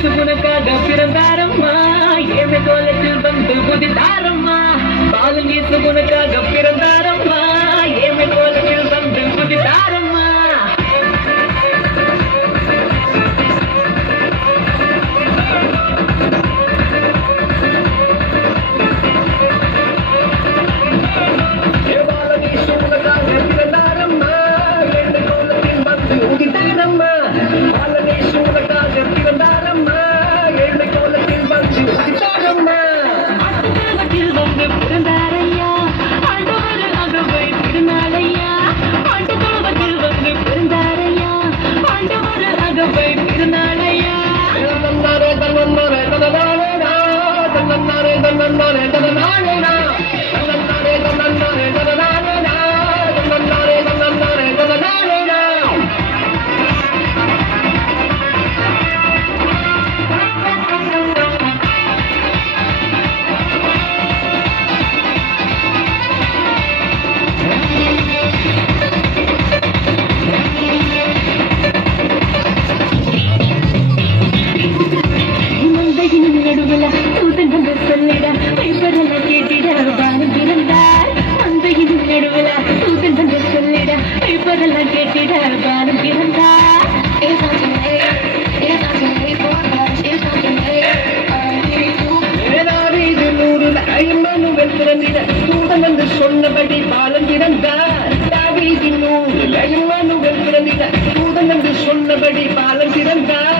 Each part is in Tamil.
உனக்காக பிறந்தாரம்மா ஏமை கோலத்தில் வந்து புதிதாரம்மா பாலும் இயேசு உனக்காக பிறந்தாரம்மா ஏமை கோலத்தில் வந்து புதிதாரம்மா சொன்னபடி பாலம் திறந்தார் தாவீதின் நூலில் இம்மானுவேல் பிறந்திட தூதன் என்று சொன்னபடி பாலம் திறந்தார்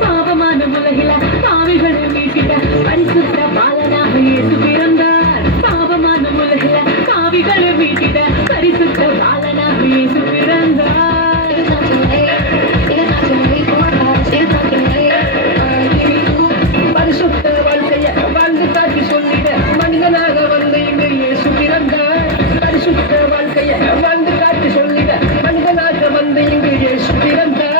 பாவமான உலகில பாவிகளை மீட்டிட பரிசுத்த பாலனாக இயேசு பிறந்தார் பாவமான உலகில பாவிகளை மீட்டிட பரிசுத்த பாலனாக இயேசு பிறந்தார் பரிசுத்த வாழ்க்கைய வாழ்ந்து காட்டி சொல்லிட மனிதனாக வந்த இங்கு இயேசு பிறந்தார் பரிசுத்த வாழ்க்கைய வாழ்ந்து காட்டி சொல்லிட மனிதனாக வந்த இங்கு இயேசு பிறந்தார்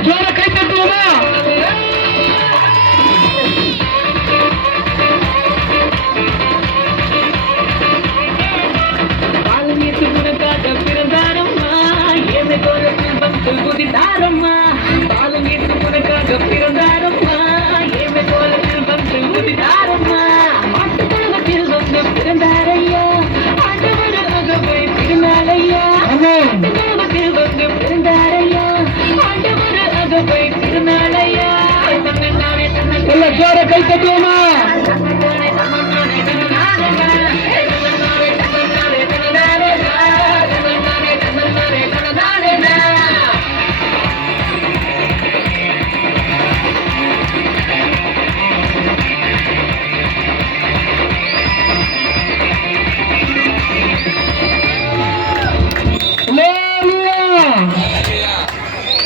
ஜோர கை தட்டுவோமா பாலும் இயேசு உனக்காக பிறந்தாரம்மா ஏமை கோலத்தில் வந்து புதிதாரம்மா பாலும் இயேசு உனக்காக பிறந்தாரம்மா ஏமை கோலத்தில் வந்து புதிதாரம்மா ஆட்டுக்குளத்தில் வந்து பிறந்தாரையா ஆண்டவராக போய் திருநாளையா ஆட்டுக்குளத்தில் வந்து பிறந்தாரையா ஆண்டவராக போய் திருநாளையா ஜோர கை தட்டுவோமா